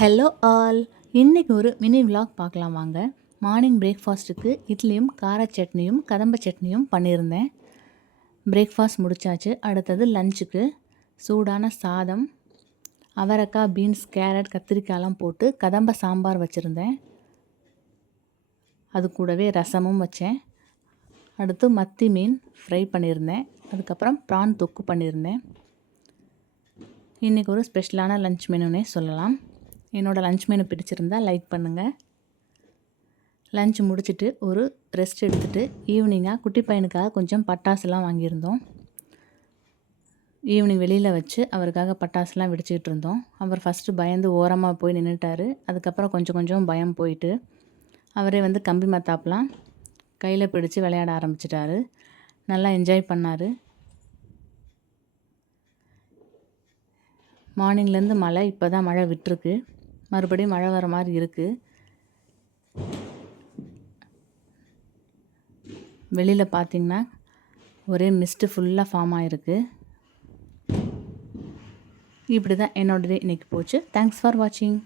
Hello all. இன்றைக்கி ஒரு mini vlog பார்க்கலாம் வாங்க. மார்னிங் பிரேக்ஃபாஸ்ட்டுக்கு இட்லியும் கார சட்னியும் கதம்ப சட்னியும் பண்ணியிருந்தேன். பிரேக்ஃபாஸ்ட் முடித்தாச்சு. அடுத்தது லஞ்சுக்கு சூடான சாதம், அவரைக்காய், பீன்ஸ், கேரட், கத்திரிக்காயெலாம் போட்டு கதம்ப சாம்பார் வச்சுருந்தேன். அது கூடவே ரசமும் வச்சேன். அடுத்து மத்தி மீன் ஃப்ரை பண்ணியிருந்தேன். அதுக்கப்புறம் ப்ரான் தொக்கு பண்ணியிருந்தேன். இன்றைக்கி ஒரு ஸ்பெஷலான லஞ்ச் மெனுனே சொல்லலாம். என்னோடய லஞ்ச் மெனு பிடிச்சிருந்தால் லைக் பண்ணுங்கள். லஞ்ச் முடிச்சுட்டு ஒரு ரெஸ்ட் எடுத்துகிட்டு ஈவினிங்காக குட்டி பையனுக்காக கொஞ்சம் பட்டாசுலாம் வாங்கியிருந்தோம். ஈவினிங் வெளியில் வச்சு அவருக்காக பட்டாசுலாம் வெடிச்சிக்கிட்டு இருந்தோம். அவர் ஃபஸ்ட்டு பயந்து ஓரமாக போய் நின்றுட்டார். அதுக்கப்புறம் கொஞ்சம் கொஞ்சம் பயம் போயிட்டு அவரே கம்பி மத்தாப்புலாம் கையில் பிடிச்சி விளையாட ஆரம்பிச்சிட்டாரு. நல்லா என்ஜாய் பண்ணார். மார்னிங்லேருந்து மழை, இப்போ தான் மழை விட்டுருக்கு. மறுபடியும் மழை வர மாதிரி இருக்குது. வெளியில் பார்த்திங்கன்னா ஒரே மிஸ்ட்டு ஃபுல்லாக ஃபார்ம் ஆகிருக்கு. இப்படி தான் என்னோடய டே இன்றைக்கி போச்சு. தேங்க்ஸ் ஃபார் வாட்சிங்.